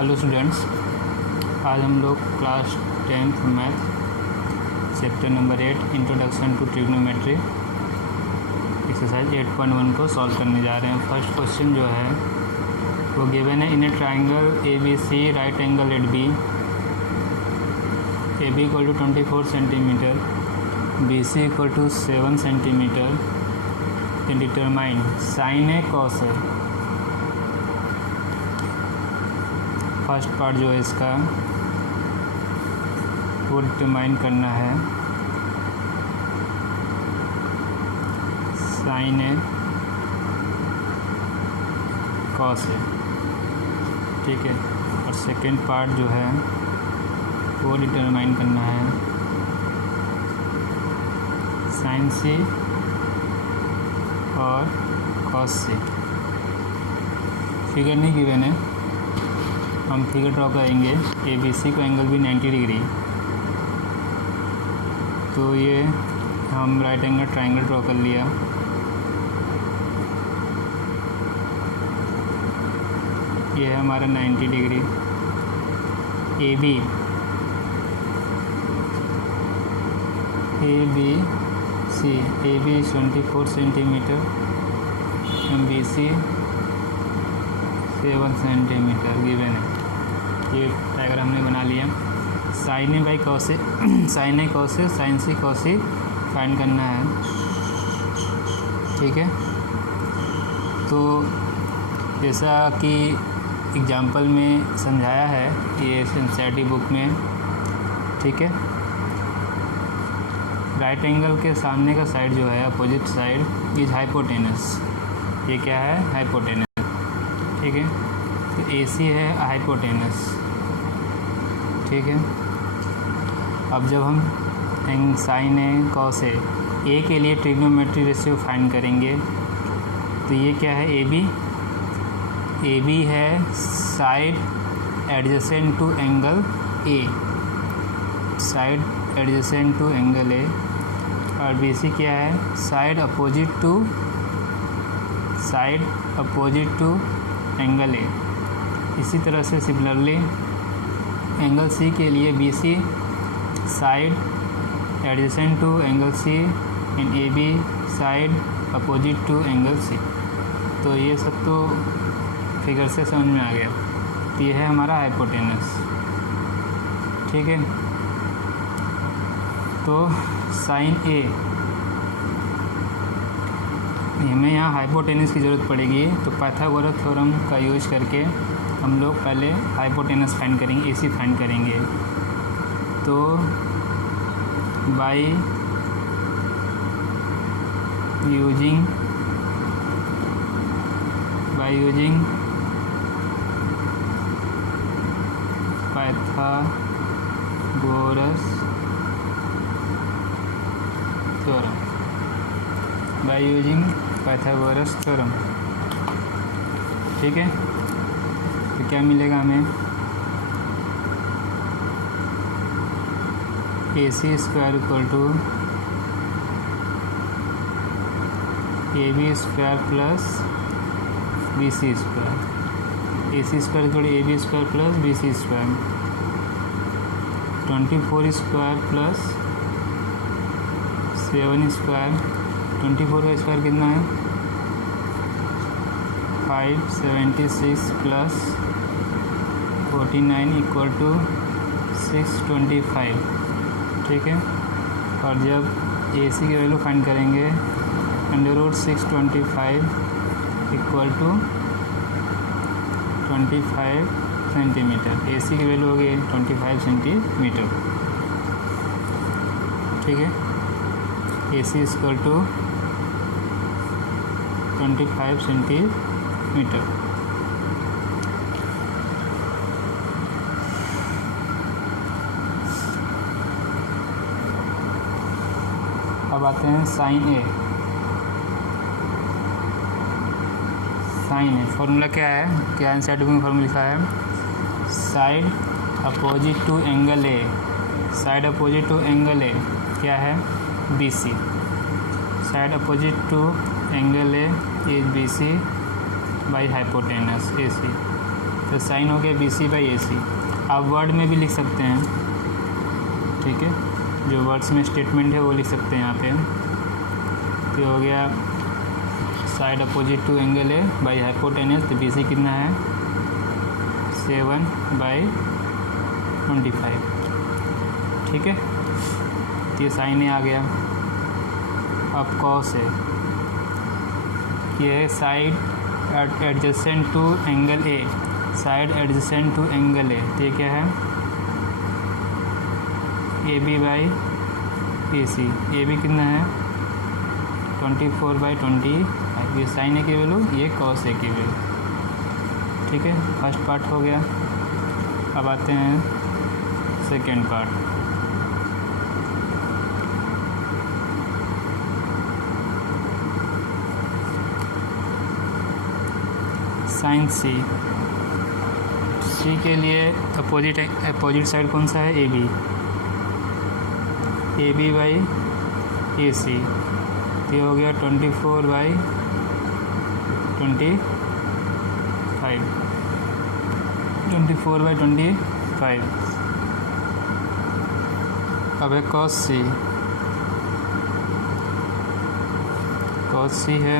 Hello students, आज हम लोग class 10th math chapter number 8 introduction to trigonometry exercise 8.1 को सॉल्व करने जा रहे हैं। फर्स्ट क्वेश्चन जो है वो गिवन है, in a triangle A B C right angle at B, A B equal to 24 centimetre, B C equal to 7 centimetre, determine sine A cos A. First part जो है इसका वो डिटरमाइन करना है, साइन ए कॉस ए, ठीक है। और second part जो है वो डिटरमाइन करना है, साइन सी और कॉस सी। फिगर नहीं गिवन है, हम फिगर ड्रॉ करेंगे। ए बी सी का एंगल भी 90 डिग्री, तो ये हम राइट एंगल ट्राइंगल ड्रॉ कर लिया। ये है हमारा 90 degree. A B C, A B 24 centimetre, B C 7 centimetre given है। ये डायग्राम हमने बना लिया। Sine A by cos A, sine A cos A, sine C cos C find करना है, ठीक है। तो जैसा कि एग्जाम्पल में समझाया है ये एनसीईआरटी बुक में, ठीक है। राइट एंगल के सामने का साइड जो है अपोजिट साइड इज हाइपोटेनस। ये क्या है? हाइपोटेनस, ठीक है। तो ए सी है हाइपोटेनस, ठीक है। अब जब हम साइन ए कॉस ए के लिए ट्रिग्नोमेट्री रेशियो फाइंड करेंगे, तो ये क्या है? ए बी है side adjacent to angle A, side adjacent to angle A. और बी सी क्या है? Side opposite to angle A. इसी तरह से सिमिलरली एंगल सी के लिए B C side adjacent to angle C and A B side opposite to angle C. तो ये सब तो फिगर से समझ में आ गया। तो ये है हमारा हाइपोटेनस, ठीक है। तो साइन ए, हमें यहाँ हाइपोटेनस की ज़रूरत पड़ेगी, तो पाइथागोरस थ्योरम का यूज करके हम लोग पहले हाइपोटेनस फाइंड करेंगे, एसी फाइंड करेंगे। तो बाय यूजिंग पाइथागोरस थ्योरम, ठीक है। तो क्या मिलेगा हमें? A C square equal to A B square plus B C square. A C square equal to A B square plus B C square. 24 square plus 7 square. 24 का square कितना है? 576 plus 49 equal to 625, ठीक है। और जब ए सी की value find करेंगे, √625 equal to 25 centimetre. ए सी की वैल्यू हो गई 25 सेंटीमीटर, ठीक है। ए सी इक्वल टू 25 सेंटीमीटर। अब आते हैं साइन ए। फॉर्मूला क्या है? क्या एनसीईआरटी में फॉर्मूला लिखा है? Side opposite to angle A, side opposite to angle A क्या है? B C. Side opposite to angle A is B C by hypotenuse A C. तो साइन हो गया BC/AC। आप वर्ड में भी लिख सकते हैं, ठीक है, जो वर्ड्स में स्टेटमेंट है वो लिख सकते हैं यहाँ पे। तो हो गया side opposite to angle A by hypotenuse, तो BC कितना है 7/25, ठीक है। तो ये साइन ए आ गया। अब कॉस है, ये है side adjacent to angle A, side adjacent to angle A, तो ये क्या है AB/AC। AB कितना है 24/20, ये साइन ए की वैल्यू, ये कॉस ए की वैल्यू, ठीक है। फर्स्ट पार्ट हो गया। अब आते हैं सेकेंड पार्ट। साइन C के लिए अपोजिट साइड कौन सा है AB, AB/AC, तो ये हो गया 24/25। अब है cos C है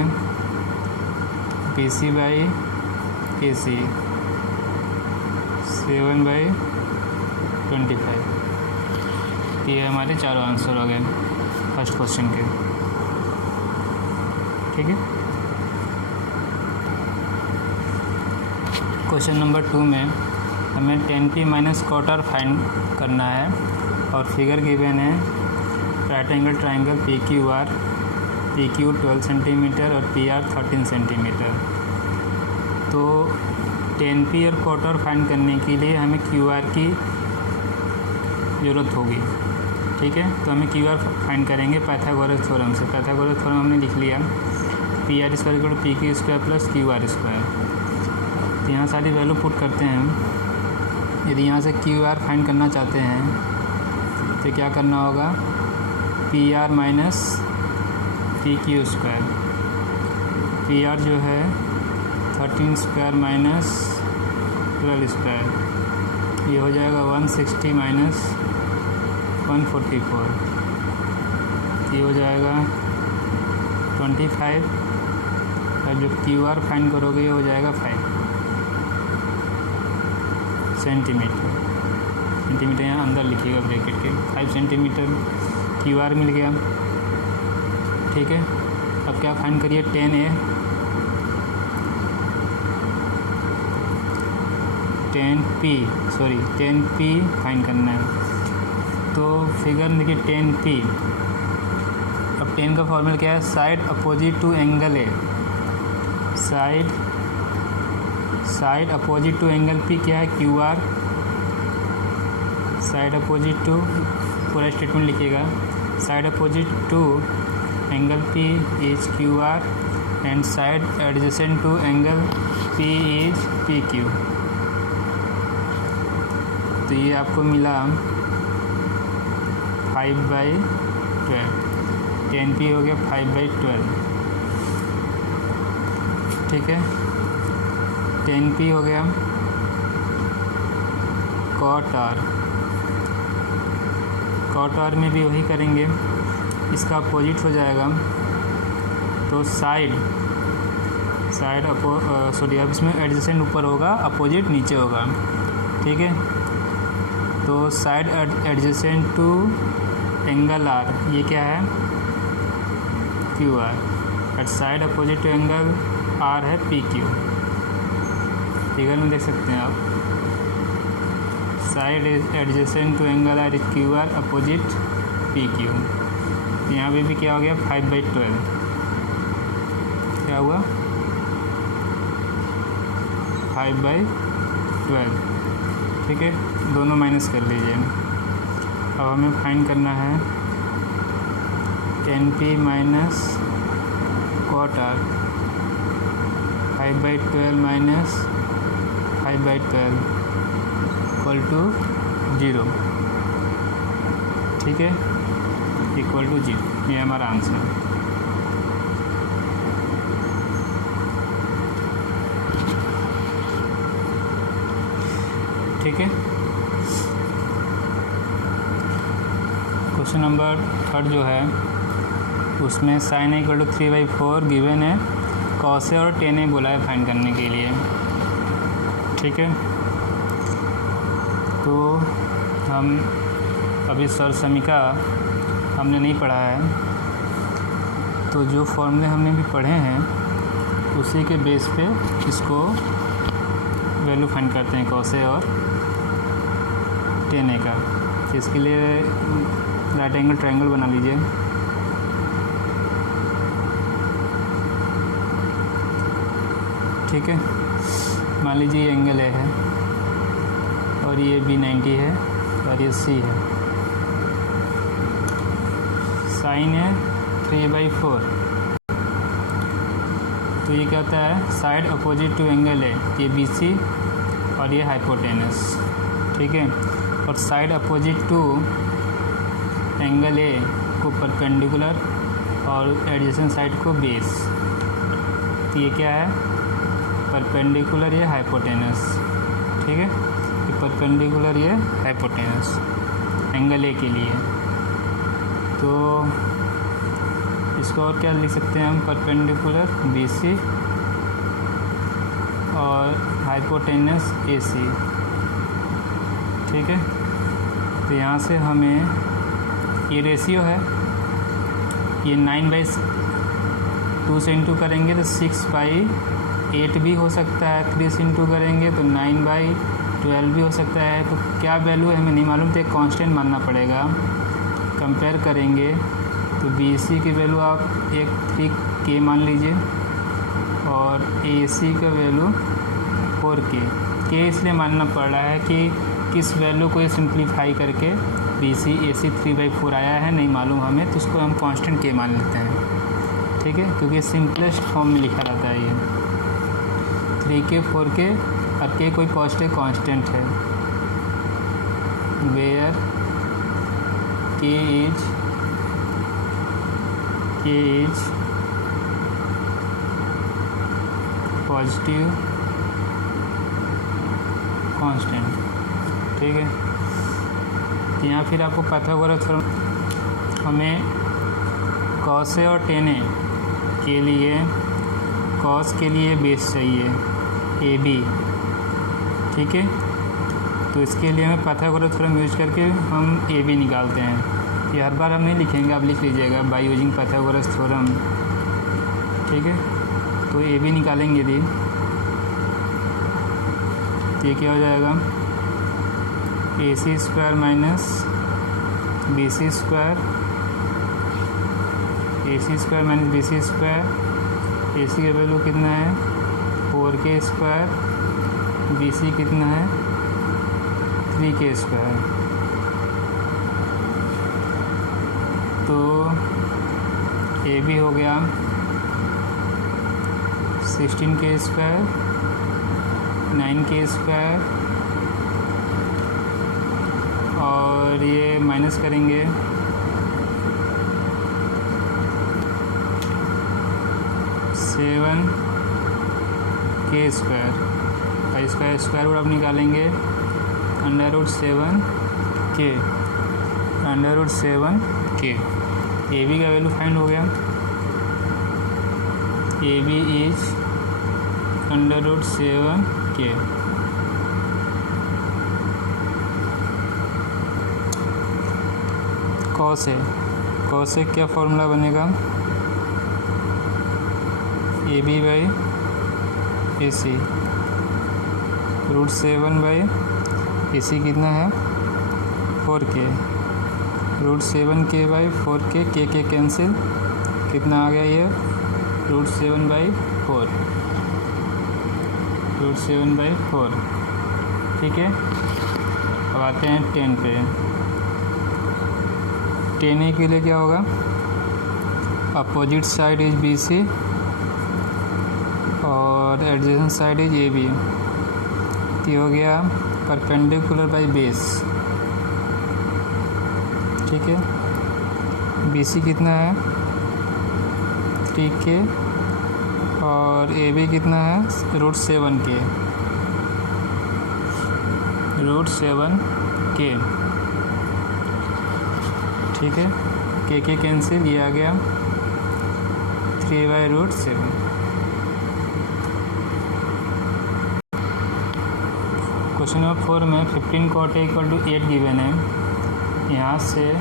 BC/AC 7/25। ये हमारे चारों आंसर हो गए फर्स्ट क्वेश्चन के, ठीक है। क्वेश्चन नंबर 2 में हमें tan P minus quarter find करना है और फिगर गिवन है right angle triangle PQR 12 centimetre और PR 13 सेंटीमीटर। तो tan P और क्वार्टर फाइंड करने के लिए हमें QR की ज़रूरत होगी, ठीक है। तो हमें QR फाइंड करेंगे पाइथागोरस थ्योरम से। पाइथागोरस थ्योरम हमने लिख लिया, PR² = PQ² + QR²। तो यहाँ सारी वैल्यू पुट करते हैं। यदि यहाँ से QR फाइंड करना चाहते हैं तो क्या करना होगा, PR माइनस PQ²। PR जो है 13² माइनस 12², ये हो जाएगा 160 माइनस 144, ये हो जाएगा 25, और जो QR फाइंड करोगे ये हो जाएगा 5 सेंटीमीटर। यहाँ अंदर लिखिएगा ब्रैकेट के, 5 सेंटीमीटर QR मिल गया, ठीक है। अब क्या फाइंड करिए, tan P फाइंड करना है। तो फिगर में देखिए tan P, अब tan का फॉर्मूला क्या है, side opposite to angle A, side opposite to angle P क्या है QR, साइड अपोजिट टू, पूरा स्टेटमेंट लिखिएगा, side opposite to angle P is QR and side adjacent to angle P is PQ। तो ये आपको मिला 5/12, tan P हो गया 5/12, ठीक है। tan P हो गया cot R में भी वही करेंगे, इसका अपोजिट हो जाएगा। तो साइड अब इसमें एडजेसेंट ऊपर होगा, अपोजिट नीचे होगा, ठीक है। तो side adjacent to angle R, ये क्या है QR, और side opposite to angle R है PQ। फिगर में देख सकते हैं आप, side adjacent to angle R is QR, opposite PQ। यहाँ पे भी क्या हो गया 5/12, क्या हुआ 5/12, ठीक है। दोनों माइनस कर लीजिए। अब हमें फाइंड करना है tan P minus cot R, 5/12 minus 5/12 = 0, ठीक है, = 0। ये हमारा आंसर है। ठीक है। क्वेश्चन नंबर 3 जो है उसमें sine A equal to 3/4 given है, कॉस ए और टेन ए बोला है फाइंड करने के लिए, ठीक है। तो हम अभी सर समीका हमने नहीं पढ़ा है, तो जो फॉर्मूले हमने भी पढ़े हैं उसी के बेस पे इसको वैल्यू फाइंड करते हैं कॉस ए और टेन ए का। इसके लिए राइट एंगल ट्रायंगल बना लीजिए। ठीक है, मान लीजिए ये एंगल ए है और ये बी 90 है और ये सी है। साइन है 3/4, तो ये क्या होता है, साइड अपोजिट टू एंगल है, ये बी सी और ये हाइपोटेनस, ठीक है। और side opposite to angle A को परपेंडिकुलर और एडजेसेंट साइड को बेस, तो ये क्या है, परपेंडिकुलर ये हाइपोटेनस, ठीक है। ये परपेंडिकुलर ये हाइपोटेनस एंगल ए के लिए। तो इसको और क्या लिख सकते हैं हम, परपेंडिकुलर बी सी और हाइपोटेनस ए सी, ठीक है। तो यहाँ से हमें ये रेशियो है, ये 9/2 से इंटू करेंगे तो 6/8 भी हो सकता है, 3 से इंटू करेंगे तो 9/12 भी हो सकता है। तो क्या वैल्यू है हमें नहीं मालूम, तो एक कांस्टेंट मानना पड़ेगा। कंपेयर करेंगे तो बी सी की वैल्यू आप 3K मान लीजिए और ए सी का वैल्यू 4K इसलिए मानना पड़ रहा है कि किस वैल्यू को ये सिंप्लीफाई करके बी सी ए सी 3/4 आया है, नहीं मालूम हमें, तो उसको हम कांस्टेंट K मान लेते हैं, ठीक है, क्योंकि सिंपलेस्ट फॉर्म में लिखा रहता है ये 3K 4K और K कोई पॉजिटिव कांस्टेंट है, where K is positive constant, ठीक है। तो यहाँ फिर आपको पाइथागोरस थ्योरम, हमें कॉस ए और टेन ए के लिए, कॉस के लिए बेस चाहिए ए बी, ठीक है। तो इसके लिए हमें पाइथागोरस थ्योरम यूज करके हम ए बी निकालते हैं। ये हर बार हम नहीं लिखेंगे, आप लिख लीजिएगा बाय यूजिंग पाइथागोरस थ्योरम, ठीक है। तो ए बी निकालेंगे यदि, तो ये क्या हो जाएगा, AC square minus BC square, AC square minus BC square, AC का वैल्यू कितना है 4K स्क्वायर, BC कितना है 3K स्क्वायर। तो AB हो गया 16K स्क्वायर, 9K स्क्वायर, और ये माइनस करेंगे 7K स्क्वायर, स्क्वायर रूट आप निकालेंगे √7K, ए बी का वैल्यू फाइंड हो गया, A B is √7K। Cos A क्या फॉर्मूला बनेगा, ए बी बाई ए सी, √7 ए सी कितना है 4K, √7K बाई 4K, के कैंसिल, कितना आ गया ये √7/4, √7/4, ठीक है। अब आते हैं 10 पे। 10A के लिए क्या होगा, अपोजिट साइड इज BC और एडजेसेंट साइड इज AB, तो हो गया परपेंडिकुलर बाय बेस, ठीक है। BC कितना है 3K और AB कितना है √7K, √7k, ठीक है। के कैंसिल, ये आ गया 3/√7। क्वेश्चन नंबर 4 में 15 cot A = 8 गिवन है। यहाँ से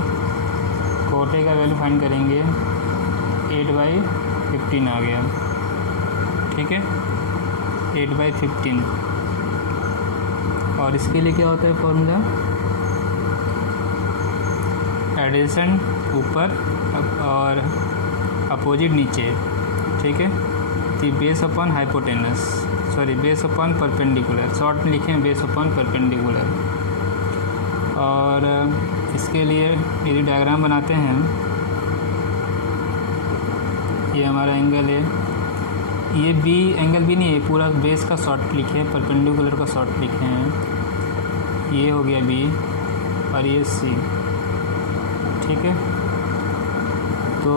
cot A का वैल्यू फाइंड करेंगे, 8/15 आ गया, ठीक है, 8/15। और इसके लिए क्या होता है फॉर्मूला, एडिशन ऊपर और अपोजिट नीचे, ठीक है। तो base upon hypotenuse, sorry base upon perpendicular, short में लिखे हैं बेस अपॉन परपेंडिकुलर। और इसके लिए यदि डायग्राम बनाते हैं, ये हमारा एंगल है, ये बी एंगल भी नहीं है, पूरा बेस का शॉर्ट लिखे हैं, परपेंडिकुलर का शॉर्ट लिखे हैं, ये हो गया बी और ये सी, ठीक है। तो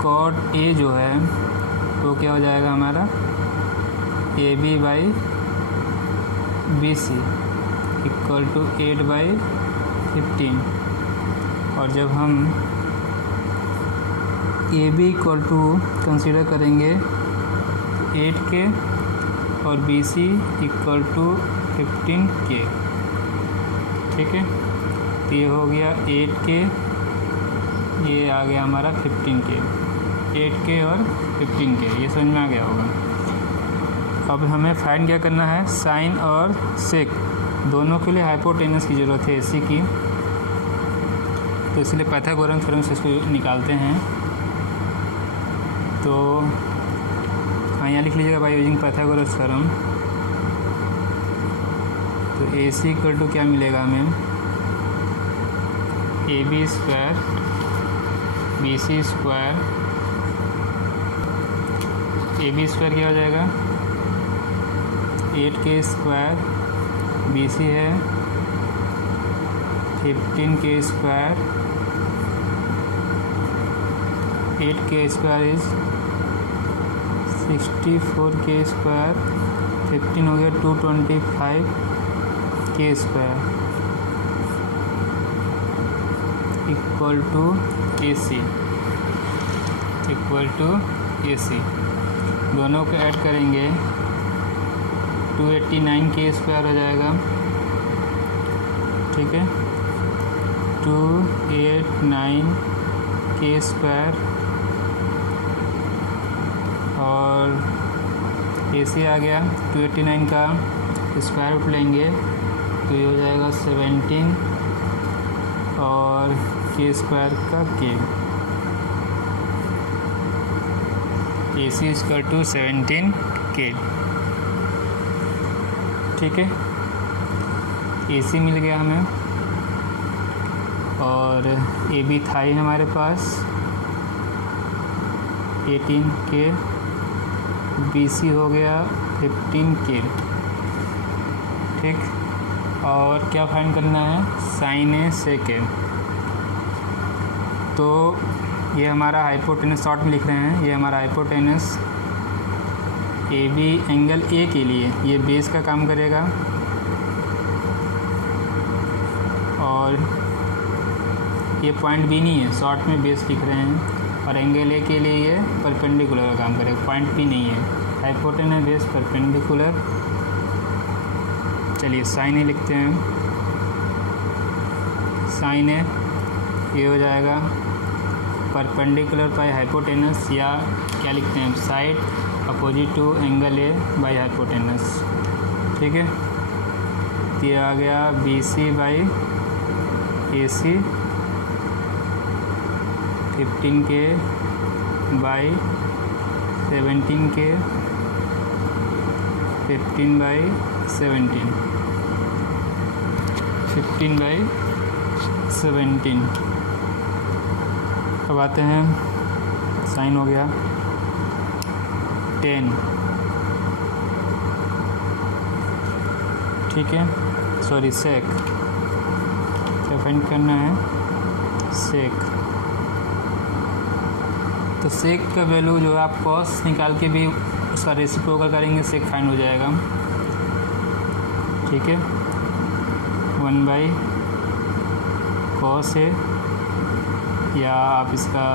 cot A जो है वो क्या हो जाएगा हमारा, AB/BC = 8/15। और जब हम AB कंसीडर करेंगे 8k और BC = 15k, ठीक है। तो ये हो गया 8k, ये आ गया हमारा 15k, 8k और 15k, ये समझ में आ गया होगा। अब हमें फाइंड क्या करना है, साइन और सेक दोनों के लिए हाइपोटेनस की ज़रूरत है AC की। तो इसलिए पाइथागोरस थ्योरम से इसको निकालते हैं। तो हाँ, यहाँ लिख लीजिएगा, बाय यूजिंग पाइथागोरस थ्योरम। तो AC = क्या मिलेगा हमें, AB² BC², AB² क्या हो जाएगा, 8k², BC है 15k², 8k² इज 64k², 15 हो गया 225k² AC दोनों को ऐड करेंगे 289k² हो जाएगा, ठीक है, 289k²। और AC आ गया 289 का स्क्वायर रूट लेंगे तो ये हो जाएगा 17 और k² का k, AC = 17k, ठीक है। AC मिल गया हमें और AB था ही हमारे पास 18k, BC हो गया 15k, ठीक। और क्या फाइंड करना है, साइन ए सेक ए। तो ये हमारा हाइपोटेनस, शॉर्ट में लिख रहे हैं, ये हमारा हाइपोटेनस AB एंगल A के लिए ये बेस का काम करेगा और ये पॉइंट B नहीं है, शॉर्ट में बेस लिख रहे हैं। और एंगल A के लिए ये परपेंडिकुलर का काम करेगा, पॉइंट B नहीं है, हाइपोटेनस बेस परपेंडिकुलर। चलिए साइन ए लिखते हैं, साइन ए ये हो जाएगा परपेंडिकुलर बाय हाइपोटेनस, या क्या लिखते हैं, side opposite to angle A by hypotenuse, ठीक है। ये आ गया BC/AC 15k by 17k 15/17 15/17। अब आते हैं, साइन हो गया 10, ठीक है, सॉरी सेक, क्या फाइंड करना है, सेक। तो सेक का वैल्यू जो है आप कॉस निकाल के भी उसका रेसिप्रोकल करेंगे सेक फाइंड हो जाएगा। ठीक है, 1/cos है, या आप इसका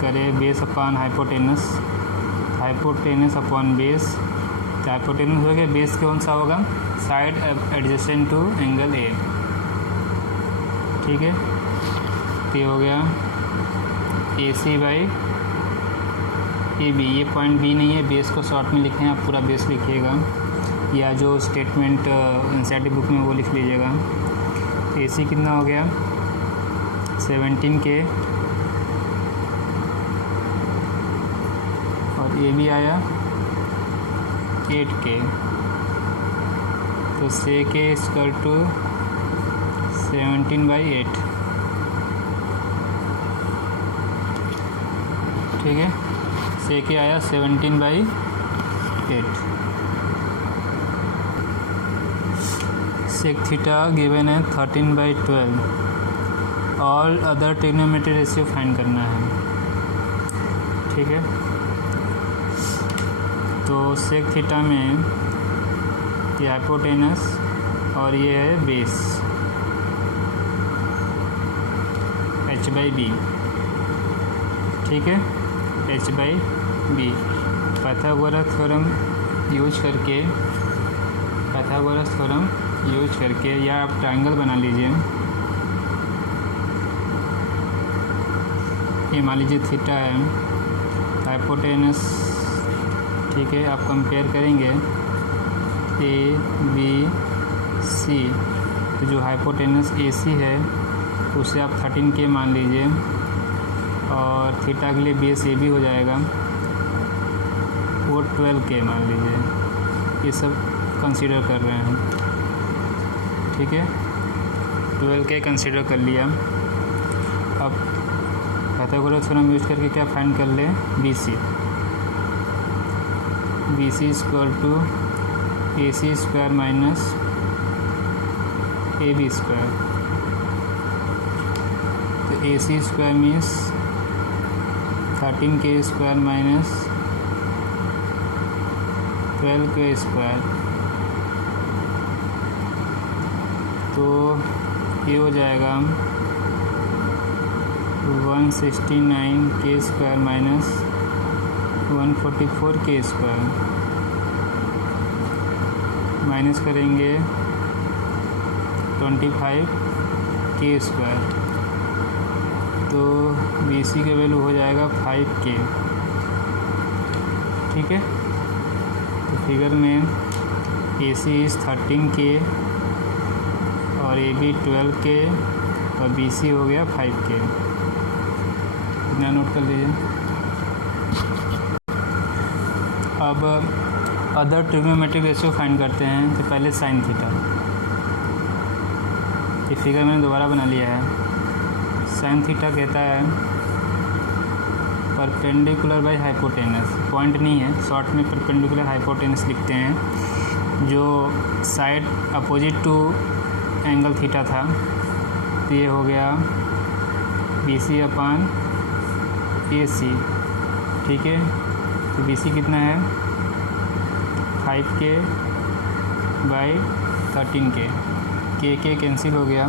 करें base upon hypotenuse, hypotenuse upon base. तो हाइपोटेनस हो गया, बेस कौन सा होगा, side adjacent to angle A. ठीक है, तो ये हो गया AC/AB। ये पॉइंट बी नहीं है, बेस को शॉर्ट में लिखें, आप पूरा बेस लिखिएगा, या जो स्टेटमेंट एनसीईआरटी बुक में वो लिख लीजिएगा। तो AC कितना हो गया 17K, और AB आया 8K। तो sec A = 17/8। ठीक है, sec A आया 17/8। sec थीटा गिवन है 13/12। All other trigonometry ratio find करना है। ठीक है, तो sec थीटा में ये हाइपोटेनस और ये है बेस h/b। ठीक है, h/b। पाइथागोरस थ्योरम यूज करके या आप ट्रायंगल बना लीजिए। ये मान लीजिए थीटा है, हाइपोटेनस। ठीक है, आप कंपेयर करेंगे ABC, तो जो हाइपोटेनस AC है उसे आप 13K मान लीजिए, और थीटा के लिए बेस AB हो जाएगा, वो 12K मान लीजिए। ये सब कंसीडर कर रहे हैं। ठीक है, 12K कंसीडर कर लिया। अब पाइथागोरस थ्योरम यूज करके क्या फाइंड कर ले, BC = AC² - AB²। तो AC² मीन्स 13K² - 12K²। तो ये हो जाएगा 169K² - 144K²। माइनस करेंगे 25K²। तो BC का वैल्यू हो जाएगा 5K। ठीक है, तो फिगर में AC इज़ 13K और AB 12K और BC हो गया 5K। इतना नोट कर लीजिए। अब अदर ट्रिग्नोमेट्रिक रेशियो फाइंड करते हैं। तो पहले साइन थीटा, ये फिगर मैंने दोबारा बना लिया है। साइन थीटा कहता है परपेंडिकुलर बाय हाइपोटेनस, पॉइंट नहीं है, शॉर्ट में परपेंडिकुलर हाइपोटेनस लिखते हैं, जो side opposite to angle theta था। तो ये हो गया BC/AC। ठीक है, तो BC कितना है 5K / 13K। K कैंसिल हो गया।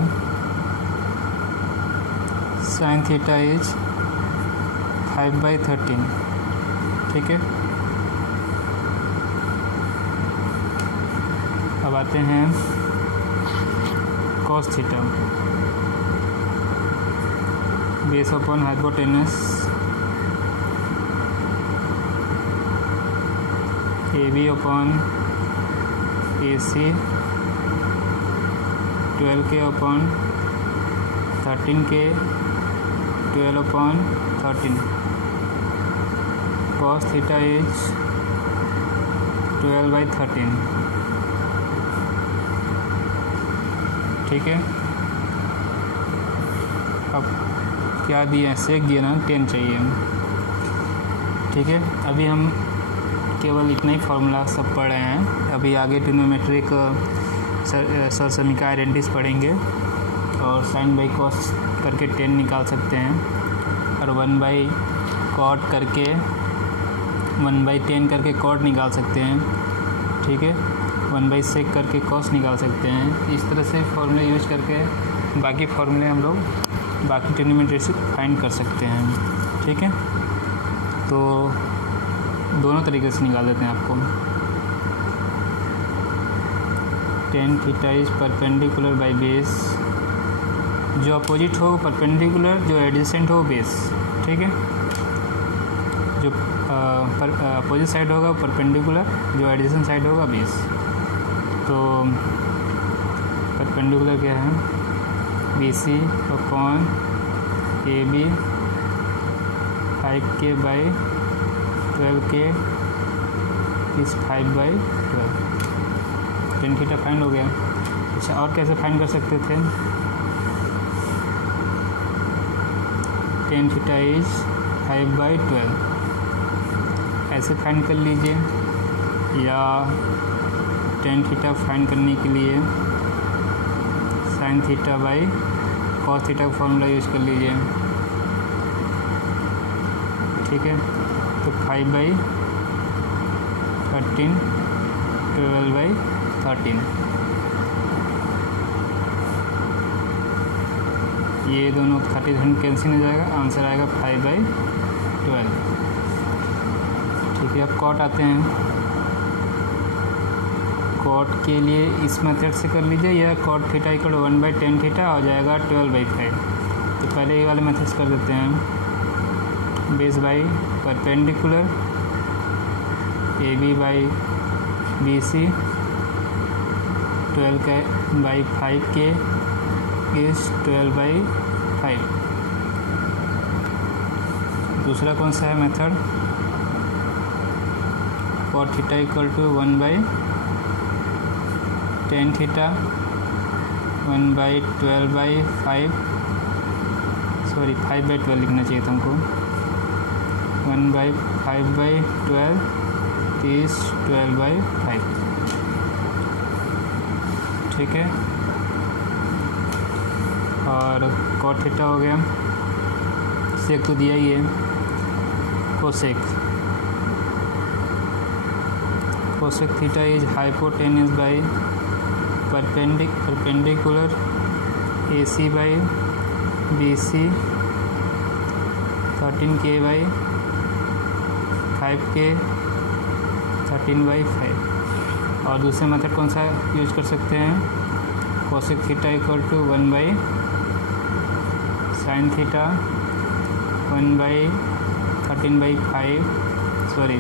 Sine theta is 5/13। ठीक है, अब आते हैं cos theta, base upon hypotenuse AB/AC 12K/13K 12/13। cos theta is 12/13। ठीक है, अब क्या दिया, सेक दिया ना, 10 चाहिए। ठीक है, अभी हम केवल इतना ही फार्मूला सब पढ़ रहे हैं। अभी आगे ट्रिग्नोमेट्रिक सर समीकरण आइडेंटिटीज पढ़ेंगे, और साइन बाई कॉस करके 10 निकाल सकते हैं, और 1/cot करके 1/10 करके कॉट निकाल सकते हैं, ठीक है। 1/sec करके कॉस निकाल सकते हैं। इस तरह से फॉर्मूले यूज करके बाकी फॉर्मूले हम लोग बाकी ट्रिग्नोमेट्री से फाइंड कर सकते हैं, ठीक है। तो दोनों तरीके से निकाल देते हैं आपको। tan theta is perpendicular by base, जो अपोजिट हो परपेंडिकुलर, जो एडजेसेंट हो बेस, ठीक है। जो अपोजिट साइड होगा परपेंडिकुलर, जो एडजेसेंट साइड होगा बेस। तो परपेंडिकुलर क्या है, BC अपॉन AB 5k/12k इस 5/12। tan थीटा फाइंड हो गया। अच्छा, और कैसे फाइंड कर सकते थे? tan थीटा इज 5/12 ऐसे फाइंड कर लीजिए, या tan थीटा फाइंड करने के लिए sin theta by cos theta का फॉर्मूला यूज कर लीजिए, ठीक है। तो 5/13 12/13, ये दोनों 30 कैंसिल हो जाएगा, आंसर आएगा 5/12, ठीक है। अब कॉट आते हैं। कॉट के लिए इस मेथड से कर लीजिए, या कॉट थीटा इक्वल 1/10 थीटा हो जाएगा 12/5। तो पहले ये वाले मेथड से कर देते हैं। Base by perpendicular AB by BC 12/5k is 12/5। दूसरा कौन सा है method? Cot theta equal to 1/10 theta 1/12/5, sorry 5/12 लिखना चाहिए था हमको। 1/5/12 इज 12/5, ठीक है। और कॉट थीटा हो गया। सेक तो दिया ही है, cosec theta is hypotenuse by perpendicular AC by BC 13k/5k 13/5। और दूसरे मेथड कौन सा यूज कर सकते हैं? Cosec theta equal to 1/sin theta 1/13/5, sorry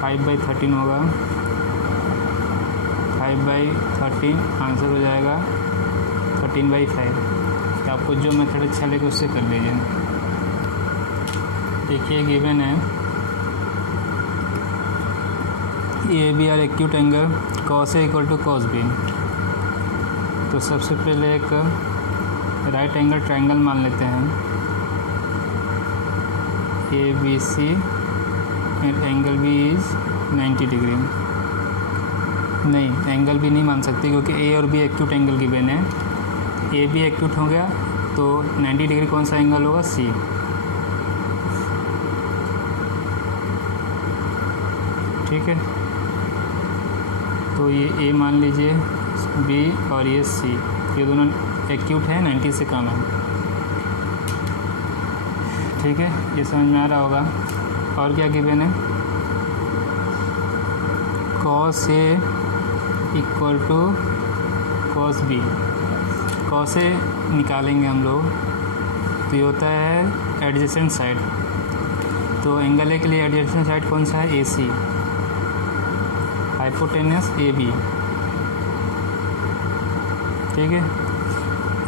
5/13 होगा, 5/13 आंसर हो जाएगा 13/5। तो आपको जो मेथड अच्छा लगे उससे कर लीजिए। देखिए गिवन है AB are acute angle cos A equal to cos B। तो सबसे पहले एक राइट एंगल ट्रायंगल मान लेते हैं ABC and angle B is 90 degree. नहीं, एंगल भी नहीं मान सकते क्योंकि A और B एक्यूट एंगल गिवन है। AB एक्यूट हो गया तो 90 डिग्री कौन सा एंगल होगा? C। ठीक है, तो ये A मान लीजिए, B और ये C, ये दोनों एक्यूट है, 90 से कम है। ठीक है, ये समझ में आ रहा होगा। और क्या गिवन है? cos A equal to cos B। cos A निकालेंगे हम लोग तो ये होता है एडजेसेंट साइड। तो एंगल ए के लिए एडजेसेंट साइड कौन सा है? AC, hypotenuse AB। ठीक है,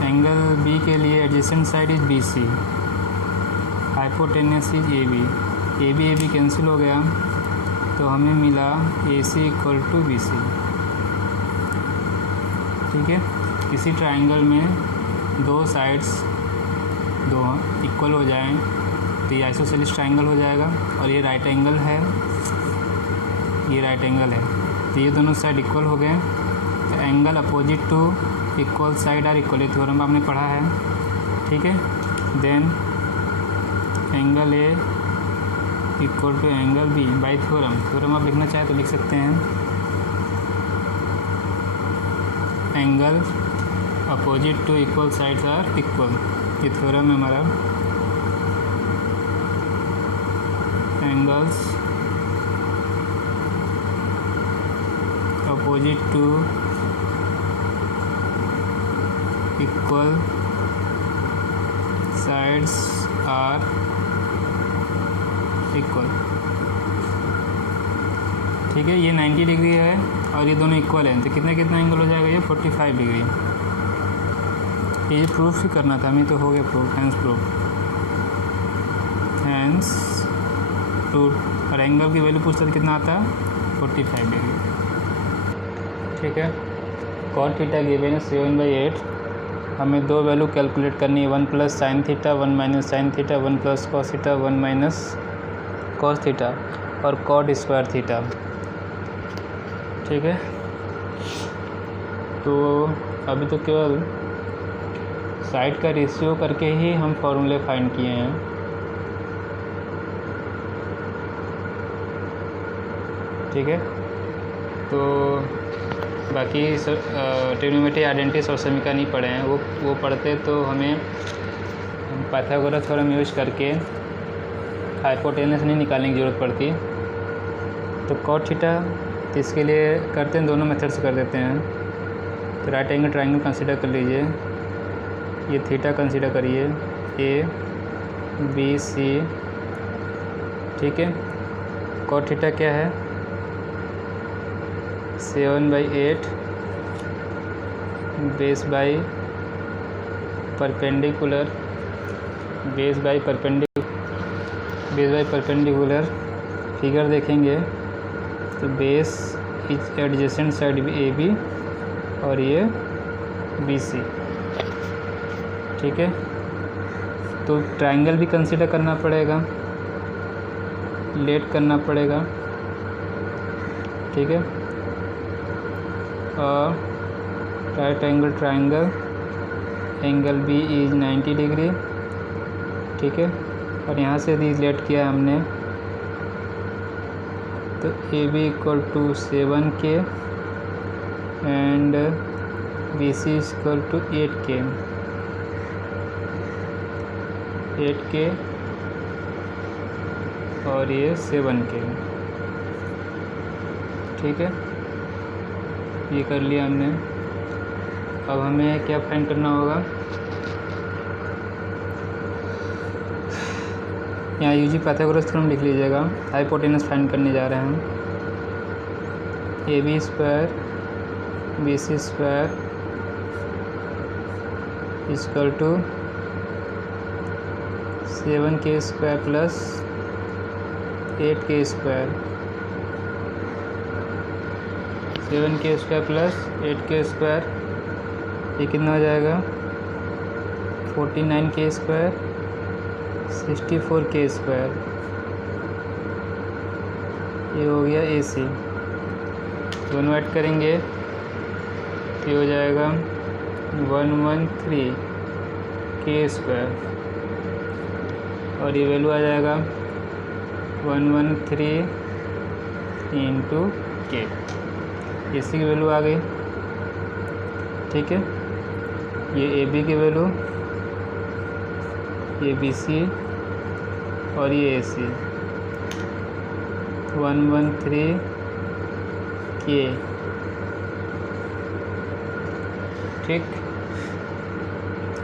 एंगल B के लिए adjacent side is BC, hypotenuse is AB। AB cancel हो गया तो हमें मिला AC इक्वल टू BC। ठीक है, किसी ट्रायंगल में दो साइड्स दो इक्वल हो जाएं तो ये आइसोसेलेस ट्रायंगल हो जाएगा। और ये राइट एंगल है, ये राइट एंगल है, तो ये दोनों साइड इक्वल हो गए। तो angle opposite to equal side are equal, ये थ्योरम आपने पढ़ा है। ठीक है, then angle A equal to angle B by theorem आप लिखना चाहें तो लिख सकते हैं। Angle opposite to equal sides are equal, ये थ्योरम है हमारा। Angles opposite to equal sides are equal. ठीक है, ये 90 डिग्री है और ये दोनों इक्वल हैं, तो कितना एंगल हो जाएगा, ये 45 डिग्री। ये प्रूफ ही करना था हमें, तो हो गया प्रूफ, हैंस प्रूफ। और एंगल की वैल्यू पूछता था कितना आता है, 45 डिग्री। ठीक है, कॉट थीटा गिवन है 7/8। हमें दो वैल्यू कैलकुलेट करनी है, 1 + sin theta 1 - sin theta, 1 + cos theta 1 - cos theta और कॉट स्क्वायर थीटा। ठीक है, तो अभी तो केवल साइड का रेशियो करके ही हम फॉर्मूले फाइंड किए हैं। ठीक है, तो बाकी ट्रिग्नोमेट्री आइडेंटिटीज और समीकरण नहीं पढ़े हैं, वो पढ़ते तो हमें पाइथागोरस थ्योरम यूज करके हाइपोटेनस नहीं निकालने की ज़रूरत पड़ती। तो कॉट थीटा, तो इसके लिए करते हैं, दोनों मेथड से कर देते हैं। तो राइट एंगल ट्रायंगल कंसीडर कर लीजिए, ये थीटा कंसीडर करिए, ABC। ठीक है, कॉट थीटा क्या है, 7/8 बेस बाई परपेंडिकुलर फिगर देखेंगे तो base is adjacent side AB और ये BC। ठीक है, तो ट्रायंगल भी कंसीडर करना पड़ेगा, लेट करना पड़ेगा। ठीक है, और right angle triangle, angle B is 90 degree. ठीक है, और यहाँ से रिलेट किया हमने, तो AB = 7K and BC = 8K और ये 7K। ठीक है, ये कर लिया हमने। अब हमें क्या फाइंड करना होगा, यहाँ यूजी पाइथागोरस थ्योरम लिख लीजिएगा। हाइपोटेनस फाइंड करने जा रहे हैं, AB² BC² = 7K² + 8K²। 7K² + 8K², ये कितना हो जाएगा, 49K², 64K²। ये हो गया AC, दोनों ऐड करेंगे ये हो जाएगा 113K², और ये वैल्यू आ जाएगा 113 × K। AC की वैल्यू आ गई। ठीक है, ये AB की वैल्यू, ये BC और ये AC, 113K। ठीक,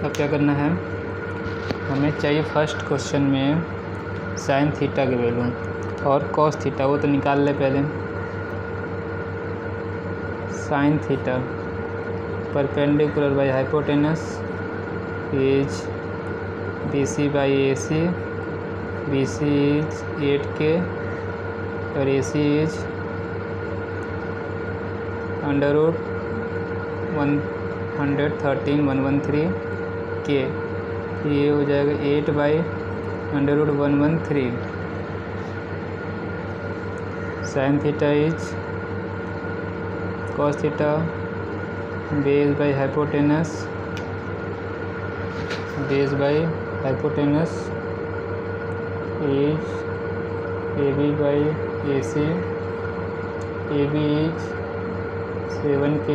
अब क्या करना है, हमें चाहिए फर्स्ट क्वेश्चन में साइन थीटा की वैल्यू और कॉस थीटा, वो तो निकाल ले पहले। Sine theta perpendicular by hypotenuse is BC/AC, BC is 8K और AC इज √113 ये हो जाएगा 8/√113। Sine theta is cos theta base by hypotenuse is AB by AC, AB is 7K,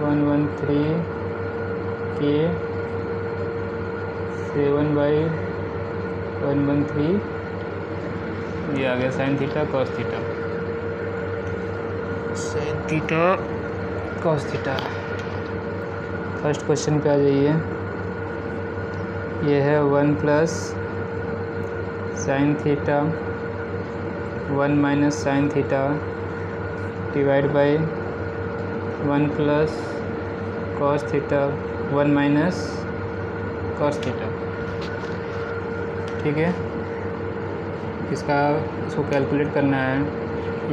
113K, 7 by 113, ये आ गया sine theta cos theta, sine theta cos theta. First question पे आ जाइए। ये है 1 plus sine theta 1 minus sine theta divide by 1 plus cos theta 1 minus cos theta. ठीक है, इसको कैलकुलेट करना है।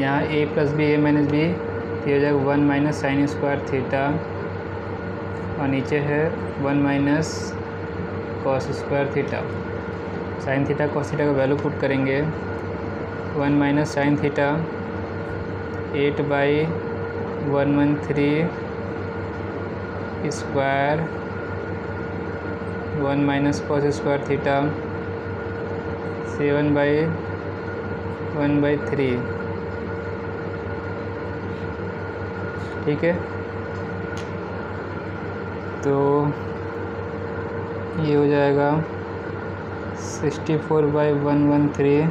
यहाँ a plus B A minus B, ये हो जाएगा 1 माइनस साइन स्क्वायर थीटा, और नीचे है 1 minus cos square theta. Sine theta cos theta का वैल्यू पुट करेंगे। 1 minus sine theta 8 by 113 square, 1 minus cos square theta 7 by 1/3। ठीक है, तो ये हो जाएगा 64 बाई 113,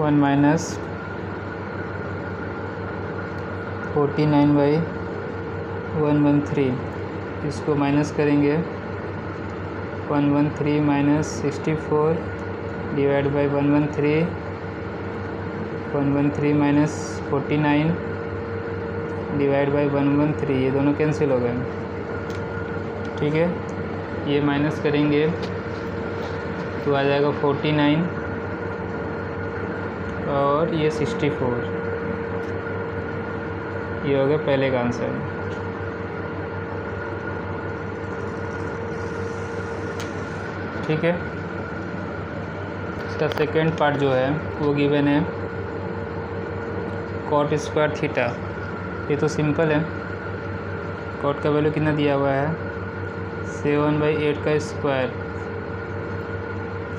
1 माइनस 49 बाई 113। इसको माइनस करेंगे। 113 minus 64 divide by 113, 113 minus 49 divide by 113, ये दोनों कैंसिल हो गए। ठीक है, ये माइनस करेंगे तो आ जाएगा 49 और ये 64। ये हो गया पहले का आंसर। ठीक है, इसका सेकेंड पार्ट जो है वो गिवन है कॉट स्क्वायर थीटा। ये तो सिंपल है। कॉट का वैल्यू कितना दिया हुआ है 7/8 का स्क्वायर,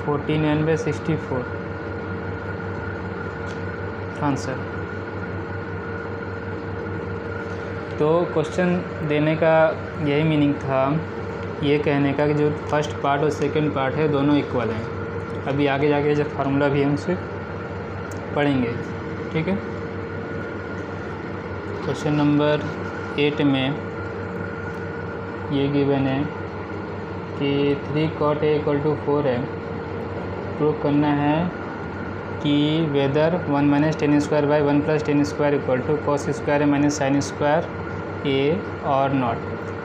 49/64 आंसर। तो क्वेश्चन देने का यही मीनिंग था, ये कहने का कि जो फर्स्ट पार्ट और सेकंड पार्ट है दोनों इक्वल हैं। अभी आगे जाके जो फार्मूला भी हम उसे पढ़ेंगे। ठीक है, क्वेश्चन नंबर 8 में ये गिवन है कि 3 cot A = 4 है। प्रूव करना है कि whether 1 minus ten square by 1 plus ten square equal to cos square minus sine square A और नॉट।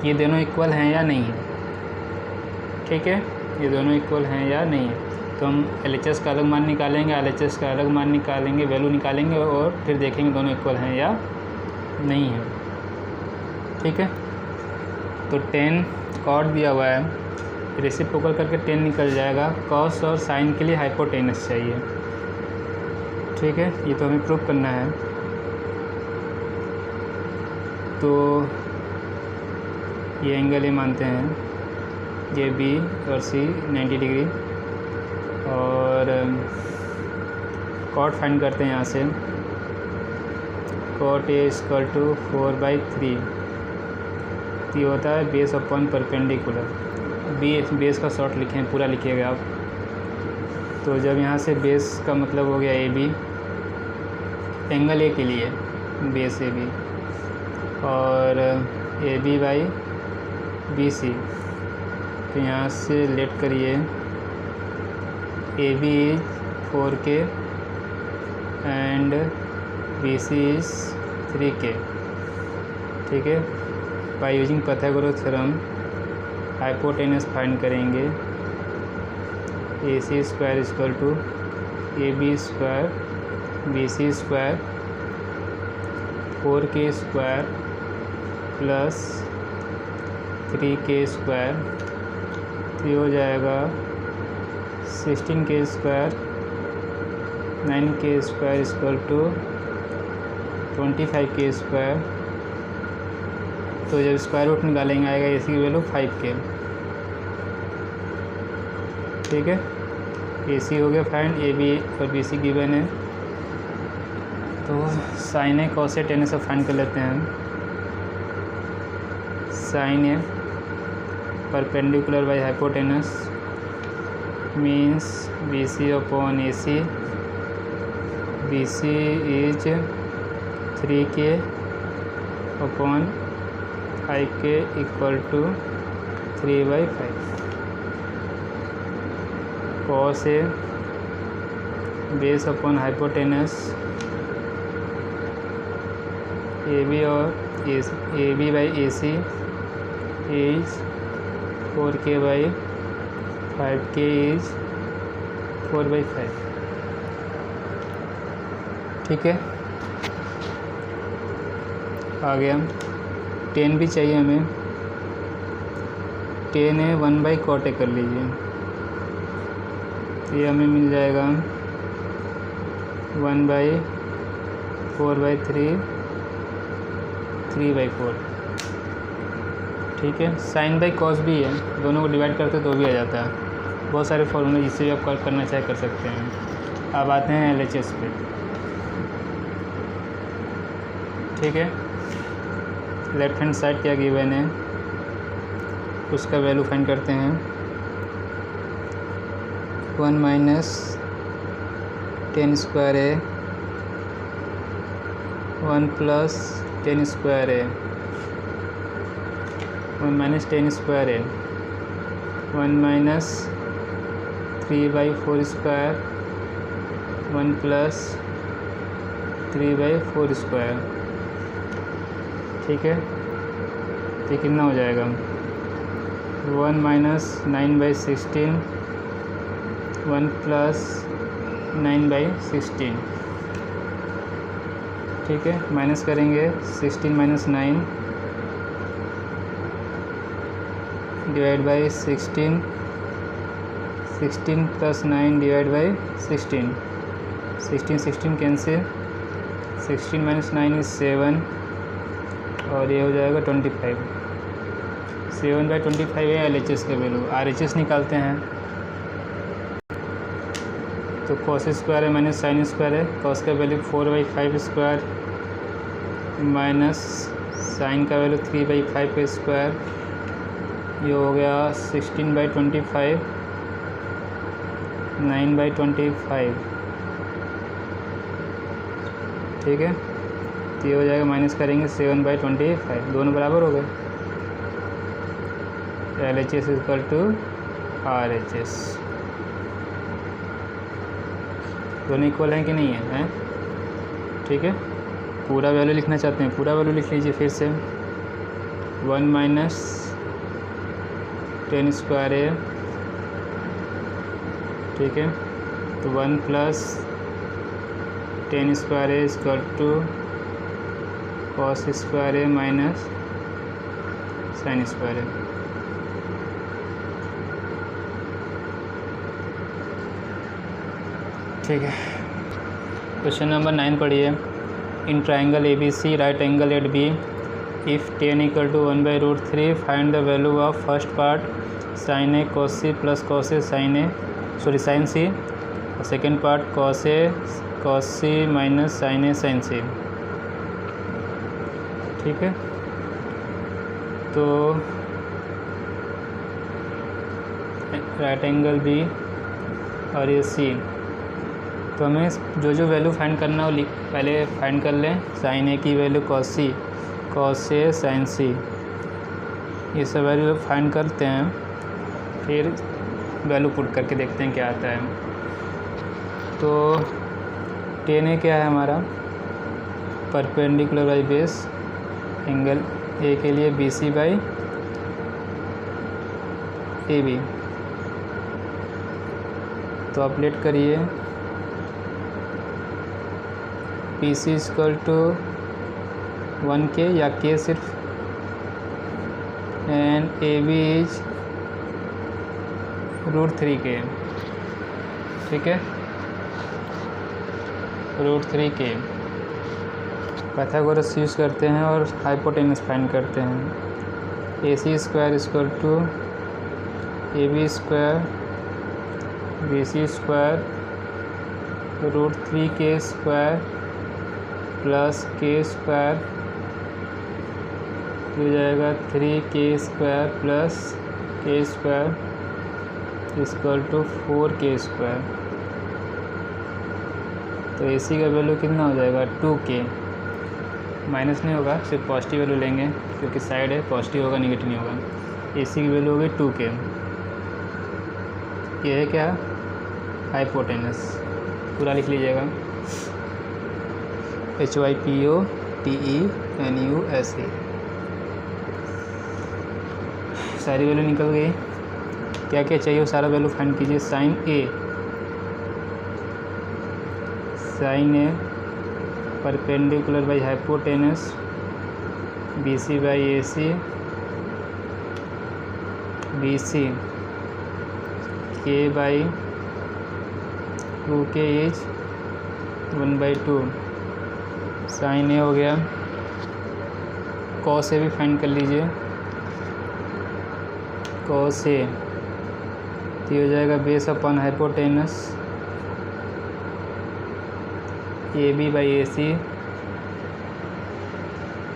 ये दोनों इक्वल हैं या नहीं है। ठीक है, ये दोनों इक्वल हैं या नहीं है। तो हम LHS का अलग मान निकालेंगे, RHS का अलग मान निकालेंगे, वैल्यू निकालेंगे और फिर देखेंगे दोनों इक्वल हैं या नहीं है। ठीक है, तो 10 cot दिया हुआ है, रेसिप्रोकल करके 10 निकल जाएगा। कॉस और साइन के लिए हाइपोटेनस चाहिए। ठीक है, ये तो हमें प्रूव करना है। तो ये एंगल ये मानते हैं, ये B और C 90 डिग्री, और कॉट फाइंड करते हैं यहाँ से। cot A = 4/3। ये होता है बेस अपॉन परपेंडिकुलर। बेस का शॉर्ट लिखें, पूरा लिखिएगा आप। तो जब यहाँ से बेस का मतलब हो गया AB, एंगल A के लिए बेस AB, और AB बाई BC। तो यहाँ से लेट करिए, AB is 4K and BC is 3K। ठीक है, by using Pythagoras theorem hypotenuse find करेंगे। AC square equal to AB square BC square 4K square plus 3K square. तो ये हो जाएगा 16K square 9K square equal to 25K square. तो जब square root निकालेंगे आएगा AC की वैल्यू 5K। ठीक है, AC हो गया फाइंड, AB और BC गिवन है। तो sine A cos A tan A सब फाइंड कर लेते हैं हम। Sine A perpendicular by hypotenuse means BC upon AC, BC is 3K upon 5K equal to 3/5। Cos A base upon hypotenuse AB और AB by AC is 4K by 5K is 4/5। ठीक है, आ गया। 10 भी चाहिए हमें। 10 है 1/cot A कर लीजिए, तो ये हमें मिल जाएगा 1/4/3 3/4। ठीक है, साइन बाई कॉस भी है, दोनों को डिवाइड करते तो भी आ जाता है। बहुत सारे फॉर्मूले जिससे भी आप करना चाहे कर सकते हैं। अब आते हैं LHS पे। ठीक है, लेफ्ट हैंड साइड क्या गिवन है उसका वैल्यू फाइंड करते हैं। 1 माइनस 10 स्क्वायर है 1 प्लस 10 स्क्वायर है 1 माइनस 10 स्क्वायर है 1 माइनस 3/4 स्क्वायर 1 प्लस 3/4 स्क्वायर। ठीक है, तो कितना हो जाएगा 1 माइनस 9/16 1 प्लस 9/16। ठीक है, माइनस करेंगे 16 minus 9 divide by 16 16 plus 9 divide by 16 16 cancel 16 minus 9 is 7 और ये हो जाएगा 25। 7/25 है LHS का वैल्यू। RHS निकालते हैं तो कॉस स्क्वायर है माइनस साइन स्क्वायर है। कॉस का वैल्यू 4/5 स्क्वायर माइनस साइन का वैल्यू 3/5 स्क्वायर, ये हो गया 16/25 9/25। ठीक है, तो ये हो जाएगा माइनस करेंगे 7/25, दोनों बराबर हो गए। LHS इक्वल टू RHS, दोनों इक्वल हैं कि नहीं है? ठीक है, पूरा वैल्यू लिखना चाहते हैं, पूरा वैल्यू लिख लीजिए फिर से। 1 माइनस 10 स्क्वायर है। ठीक है, तो 1 प्लस 10 स्क्वायर है इक्वल टू कॉस स्क्वायर है माइनस साइन स्क्वायर है। ठीक है, क्वेश्चन नंबर 9 पढ़िए। In triangle ABC right angle at B if tan equal to 1/√3 find the value of first part sine A cos C plus cos A sine C और second part cos A cos C minus sine A sine C। ठीक है, तो right angle B और ये C, तो हमें जो value find करना है वो पहले फाइंड कर लें। साइन ए की value cos A sine C, ये सब वैल्यू फाइंड करते हैं, फिर वैल्यू पुट करके देखते हैं क्या आता है। तो tan A क्या है हमारा perpendicular by base angle A के लिए BC बाई AB, तो अपडेट करिए PC इक्वल टू 1K या K सिर्फ एंड AB इज √3K। ठीक है, √3K पाइथागोरस यूज़ करते हैं और हाइपोटेनस फाइंड करते हैं। AC square equal to AB square BC square root 3k square plus k square हो जाएगा 3k square plus k square equal to 4k square. तो AC का वैल्यू कितना हो जाएगा 2k, माइनस नहीं होगा, सिर्फ पॉजिटिव वैल्यू लेंगे क्योंकि साइड है, पॉजिटिव होगा निगेटिव नहीं होगा। AC की वैल्यू होगी 2k। ये है क्या, हाइपोटेनस, पूरा लिख लीजिएगा HYPOTENUS। सारी वैल्यू निकल गई। क्या क्या चाहिए वो सारा वैल्यू फाइंड कीजिए। Sine A perpendicular by hypotenuse BC by AC, BC k by 2k is 1/2। Sine A हो गया। कॉस ए भी फाइंड कर लीजिए। कॉस ए तो हो जाएगा base upon hypotenuse AB by AC,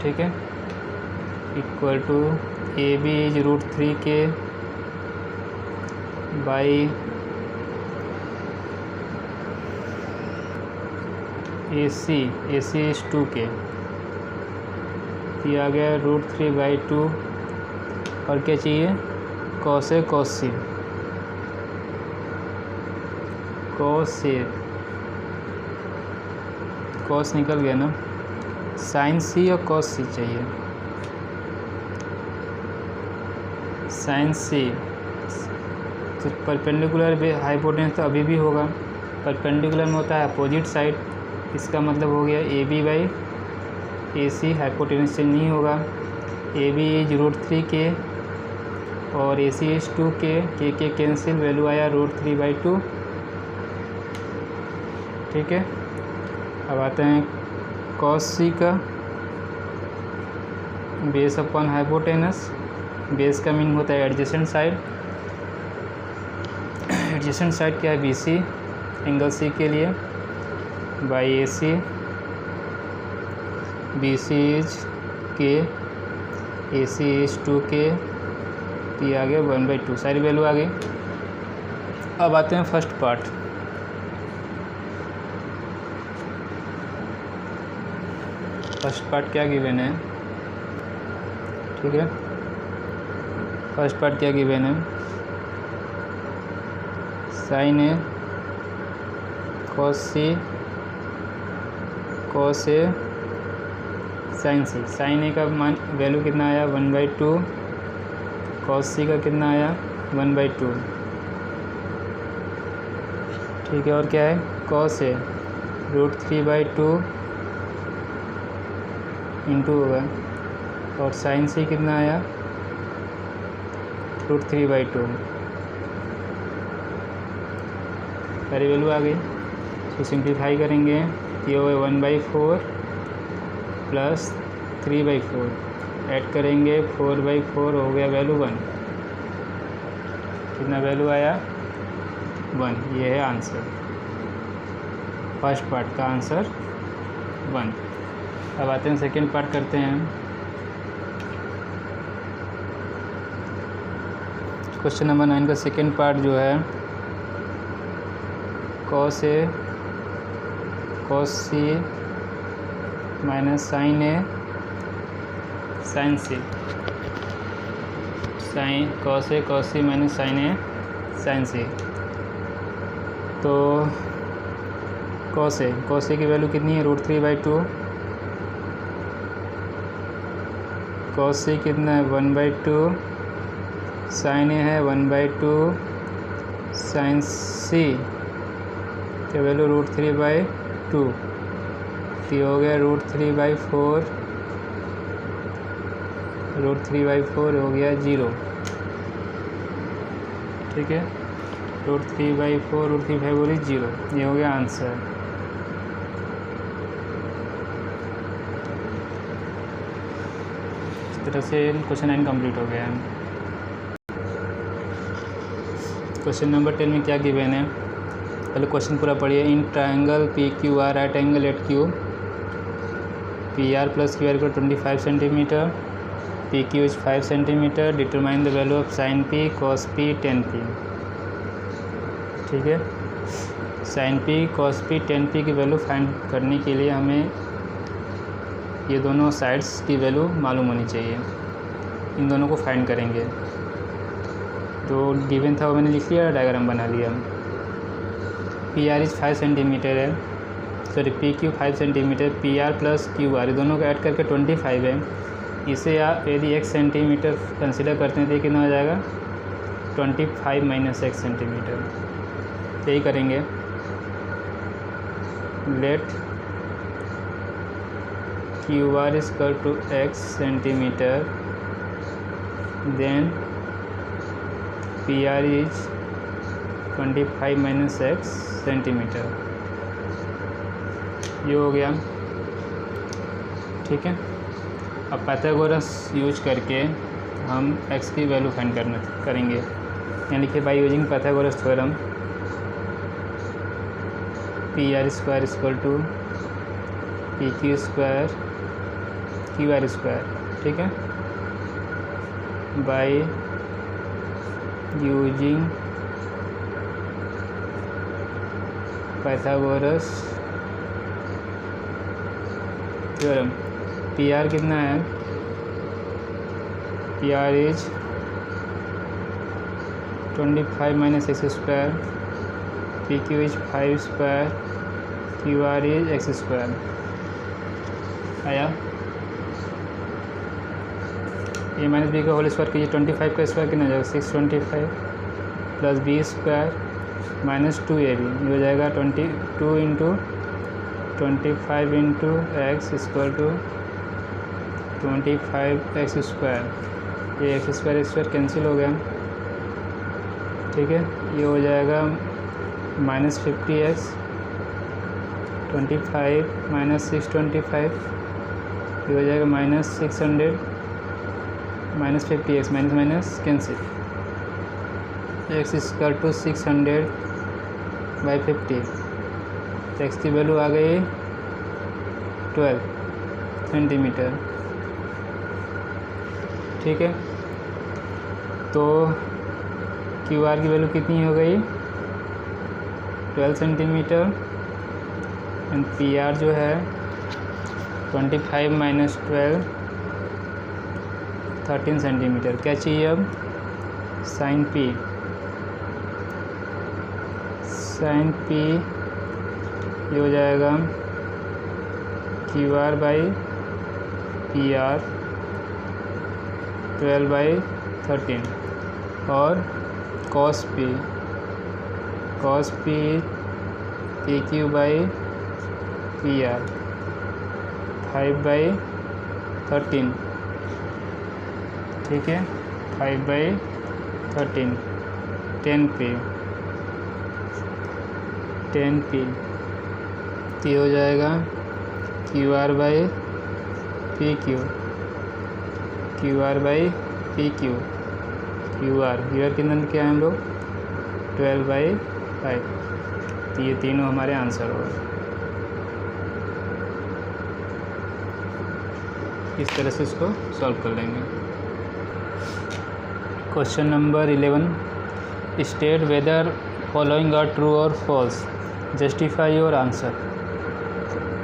ठीक है, equal to AB is root 3k by AC is 2k, ये आ गया रूट 3/2। और क्या चाहिए, cos A cos C, cos निकल गया ना, साइन सी और कॉस सी चाहिए। साइन सी तो परपेंडिकुलर हाइपोटेनस तो अभी भी होगा, परपेंडिकुलर में होता है अपोजिट साइड, इसका मतलब हो गया AB बाई AC, हाइपोटेनस से नहीं होगा। AB इज रूट 3k और AC is 2k, k cancel, value आया रूट 3/2, ठीक है। अब आते हैं कॉस सी का, बेस अपॉन हाइपोटेनस, बेस का मीनिंग होता है एडजेसेंट साइड। एडजेसेंट साइड क्या है, BC एंगल C के लिए, by AC, BC is k, AC is 2k, ये आ गया 1/2, सारी वैल्यू आ गई। अब आते हैं फर्स्ट पार्ट। फर्स्ट पार्ट क्या गिवन है, ठीक है, फर्स्ट पार्ट क्या गिवन है, sign A cos A sine C. Sign ए का मान वैल्यू कितना आया 1/2, कॉस सी का कितना आया 1/2, ठीक है। और क्या है, कॉस ए रूट 3/2 इंटू होगा, और साइन सी कितना आया रूट 3/2, सारी वैल्यू आ गई। तो सिंप्लीफाई करेंगे, ये हो 1/4 प्लस 3/4, ऐड करेंगे 4/4, हो गया वैल्यू 1, कितना वैल्यू आया 1, ये है आंसर। फर्स्ट पार्ट का आंसर 1। अब आते हैं सेकेंड पार्ट करते हैं। क्वेश्चन नंबर 9 का सेकेंड पार्ट जो है, कॉस सी माइनस साइन ए साइन सी, कॉस सी माइनस साइन ए साइन सी। तो कॉस ए की वैल्यू कितनी है, रूट 3/2, कॉस सी कितना है 1/2, साइन ए है 1/2, साइन सी की वैल्यू रूट 3/2, ये हो गया रूट 3/4, हो गया 0, ठीक है। रूट 3/4 इज 0, ये हो गया आंसर। इस तरह से क्वेश्चन 9 कंप्लीट हो गया है। क्वेश्चन नंबर 10 में क्या गिवन है, पहले क्वेश्चन पूरा पढ़िए। In triangle P Q R right angle at Q, P R plus Q R equal 25 centimetre, P Q is 5 centimetre, determine the value of sine P cos P tan P. ठीक है, sine P cos P tan P की value find करने के लिए हमें ये दोनों sides की वैल्यू मालूम होनी चाहिए। इन दोनों को फाइंड करेंगे। तो गिवन था वो मैंने लिख लिया, डायग्राम बना लिया। पी आर इज 5 सेंटीमीटर है, sorry P Q 5 centimetre, P R plus Q are दोनों को ऐड करके 25 है। इसे आप यदि 1 सेंटीमीटर कंसिडर करते हैं तो कितना हो जाएगा 25 माइनस 1 सेंटीमीटर। यही करेंगे। Let Q R is equal to x centimetre, then P R is 25 minus x centimetre. ये हो गया। ठीक है, अब पाइथागोरस यूज करके हम x की वैल्यू फाइंड करेंगे। यहाँ लिखिए by using Pythagoras theorem, P R square equal to P Q square Q R square. ठीक है, by using Pythagoras theorem. P R कितना है, P R is 25 minus x square, P Q is 5 square, Q R is x square. आया, A minus B का whole square कीजिए, 25 का square कितना हो जाएगा 625 plus B square minus 2ab, ये हो जाएगा 22 into 25 into x equal to 25x square. ये एक्स स्क्वायर कैंसिल हो गया। ठीक है, ये हो जाएगा माइनस 50x, 25 माइनस 625, ये हो जाएगा minus 600, minus 50x minus minus cancel, x equal to 600 by 50। X की वैल्यू आ गई 12 सेंटीमीटर। ठीक है, तो क्यू आर की वैल्यू कितनी हो गई 12 सेंटीमीटर, एंड पी आर जो है 25 माइनस 12 13 सेंटीमीटर। क्या चाहिए अब, साइन पी। साइन पी ये हो जाएगा Q R by P R 12/13, और cos P P Q by P R 5/13। ठीक है, 5/13 10 पी तो हो जाएगा Q R by P Q R by P Q are कितना क्या है हम लोग 12/5। तो ये तीनों हमारे आंसर हो गए। इस तरह से इसको सॉल्व कर लेंगे। Question number 11, state whether following are true और false, justify your answer.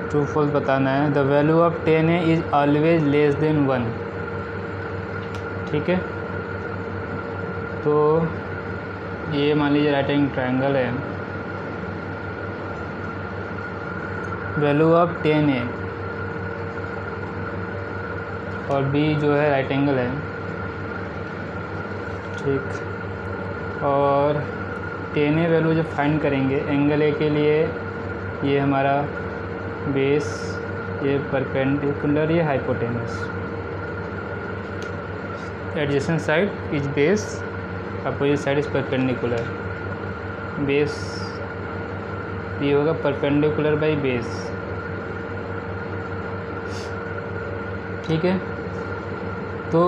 True false बताना है। The value of 10a is always less than 1। ठीक है, तो ये मान लीजिए राइट एंगल ट्रायंगल है, वैल्यू ऑफ 10a और b जो है राइट एंगल है। ठीक, और 10a वैल्यू जब फाइंड करेंगे एंगल ए के लिए, ये हमारा बेस, ये परपेंडिकुलर, ये hypotenuse. Adjacent side is base, opposite side is perpendicular. Base ये होगा परपेंडिकुलर बाई बेस। ठीक है, तो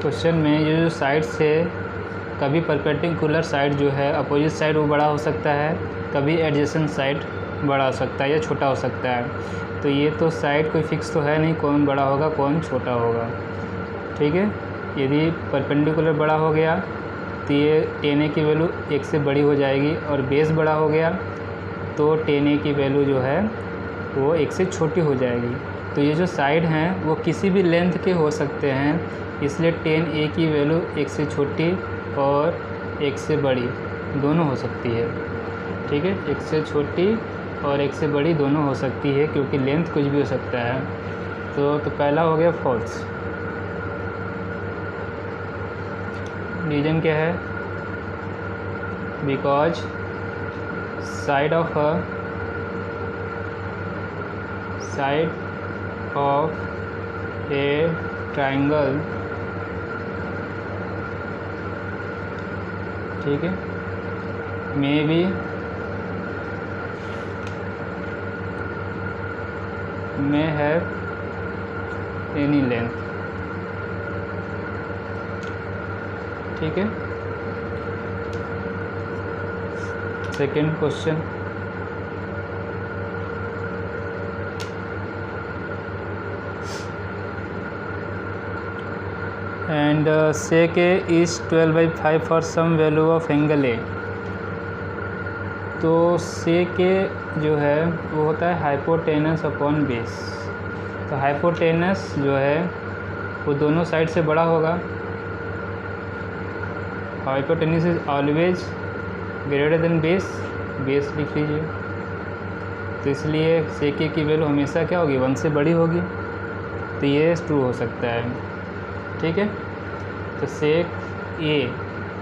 क्वेश्चन में ये जो साइड्स है कभी परपेंडिकुलर साइड जो है अपोजिट साइड वो बड़ा हो सकता है, कभी एडजेसेंट साइड बड़ा हो सकता है या छोटा हो सकता है। तो ये तो साइड कोई फिक्स तो है नहीं कौन बड़ा होगा कौन छोटा होगा, ठीक है। यदि परपेंडिकुलर बड़ा हो गया तो ये टेन ए की वैल्यू 1 से बड़ी हो जाएगी, और बेस बड़ा हो गया तो टेन ए की वैल्यू जो है वो 1 से छोटी हो जाएगी। तो ये जो साइड हैं वो किसी भी लेंथ के हो सकते हैं, इसलिए टेन ए की वैल्यू 1 से छोटी और 1 से बड़ी दोनों हो सकती है, ठीक है। 1 से छोटी और 1 से बड़ी दोनों हो सकती है, क्योंकि लेंथ कुछ भी हो सकता है। तो पहला हो गया फॉल्स। रीजन क्या है? Because side of A triangle, ठीक है, may be may have any length, ठीक है। Second question, and sec A is 12/5 for some value of angle A। तो sec A जो है वो होता है हाइपोटेनस अपॉन बेस। तो हाइपोटेनस जो है वो दोनों साइड से बड़ा होगा, hypotenuse is always greater than base, base लिख लीजिए। तो इसलिए sec A की वैल्यू हमेशा क्या होगी 1 से बड़ी होगी, तो ये ट्रू हो सकता है, ठीक है। तो sec A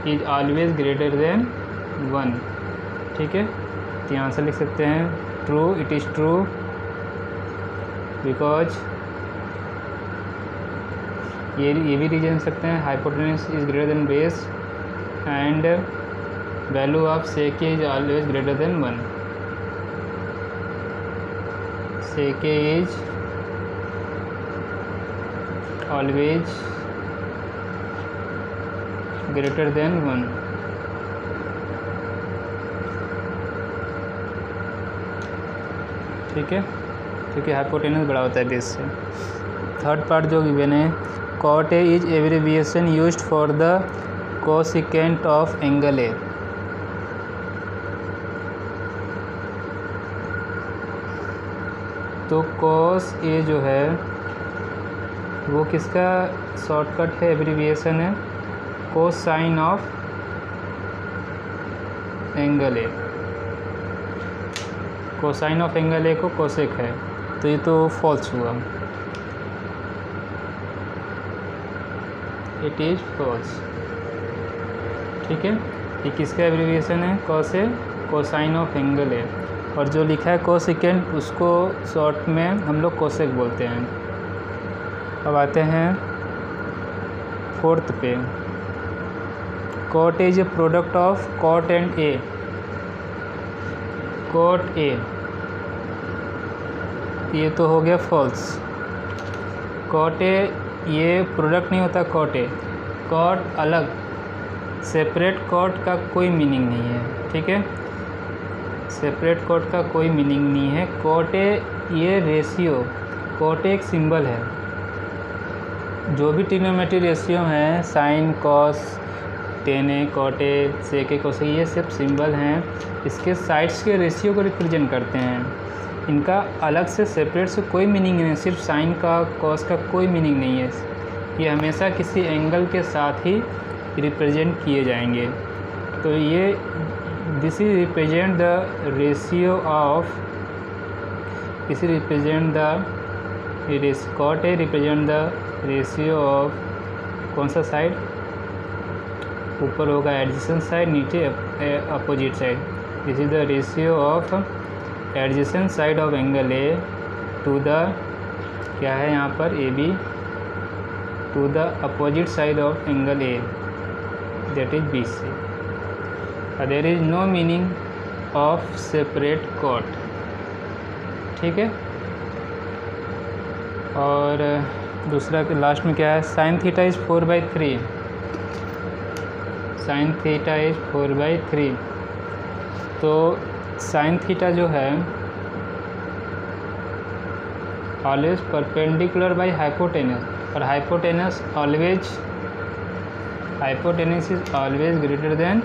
is always greater than 1, ठीक है। तो यहाँ से लिख सकते हैं true, it is true because ये भी रीजन सकते हैं hypotenuse is greater than base and value of sec A is always greater than 1। sec A is always greater than 1, ठीक है, क्योंकि हाइपोटेनस बड़ा होता है बेस से। थर्ड पार्ट जो गिवन है, cot A is abbreviation used for the cosecant of angle A। तो cos A जो है वो किसका शॉर्टकट है, एब्रिविएशन है, cosine of angle A। Cosine of angle A को कोसेक है, तो ये तो फॉल्स हुआ, इट इज फॉल्स, ठीक है। ये किसका एब्रिविएशन है, cos A, cosine of angle A, और जो लिखा है कोसिकेंट उसको शॉर्ट में हम लोग कोसेक बोलते हैं। अब आते हैं फोर्थ पे, cot A is a product of cot and A। cot A ये तो हो गया फॉल्स। cot A ये प्रोडक्ट नहीं होता cot A, cot अलग सेपरेट cot का कोई मीनिंग नहीं है, ठीक है, सेपरेट cot का कोई मीनिंग नहीं है। cot A ये रेशियो, cot A एक सिंबल है, जो भी ट्रिग्नोमेट्री रेशियो हैं sine cos tan A cot A sec A cosec, ये सब सिंबल हैं, इसके साइड्स के रेशियो को रिप्रेजेंट करते हैं। इनका अलग से सेपरेट से कोई मीनिंग नहीं है, सिर्फ साइन का कॉस का कोई मीनिंग नहीं है, ये हमेशा किसी एंगल के साथ ही रिप्रेजेंट किए जाएंगे। तो ये this is represent the ratio of, this is represent the cot A represent the ratio of, कौन सा साइड, ऊपर होगा एडजेसेंट साइड, नीचे opposite side. This is the ratio of adjacent side of angle A to the, क्या है यहाँ पर A B, to the opposite side of angle A, that is B C. There is no meaning of separate cot, ठीक है। और दूसरा last में क्या है, sine theta is 4/3, sine theta is 4/3। तो साइन थीटा जो है ऑलवेज परपेंडिकुलर बाई हाइपोटेनस, और hypotenuse is always greater than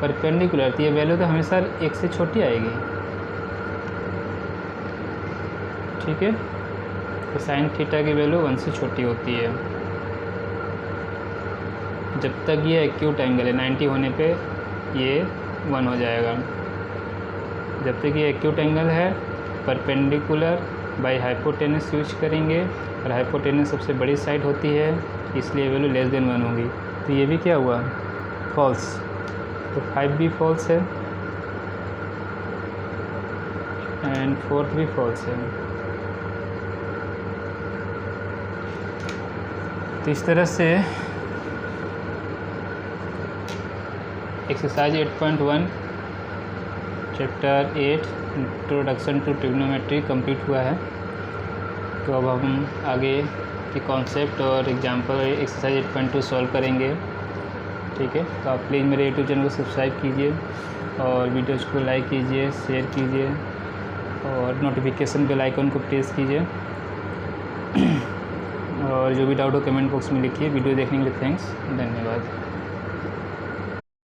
perpendicular. तो ये वैल्यू तो हमेशा 1 से छोटी आएगी, ठीक है। तो साइन थीटा की वैल्यू 1 से छोटी होती है जब तक ये एक्यूट एंगल है। 90 होने पे ये 1 हो जाएगा। जब तक ये एक्यूट एंगल है परपेंडिकुलर बाय हाइपोटेनस यूज करेंगे, और हाइपोटेनस सबसे बड़ी साइड होती है, इसलिए वैल्यू लेस देन 1 होगी। तो ये भी क्या हुआ, फॉल्स। तो 5 भी फॉल्स है एंड 4th भी फॉल्स है। तो इस तरह से exercise 8.1 chapter 8 introduction to trigonometry complete हुआ है। तो अब हम आगे के कॉन्सेप्ट और एग्जाम्पल एक्सरसाइज 8.2 सॉल्व करेंगे, ठीक है। तो आप प्लीज़ मेरे यूट्यूब चैनल को सब्सक्राइब कीजिए और वीडियोज़ को लाइक कीजिए, शेयर कीजिए और नोटिफिकेशन बेल आइकन को प्रेस कीजिए। और जो भी डाउट हो कमेंट बॉक्स में लिखिए। वीडियो देखने के लिए थैंक्स, धन्यवाद।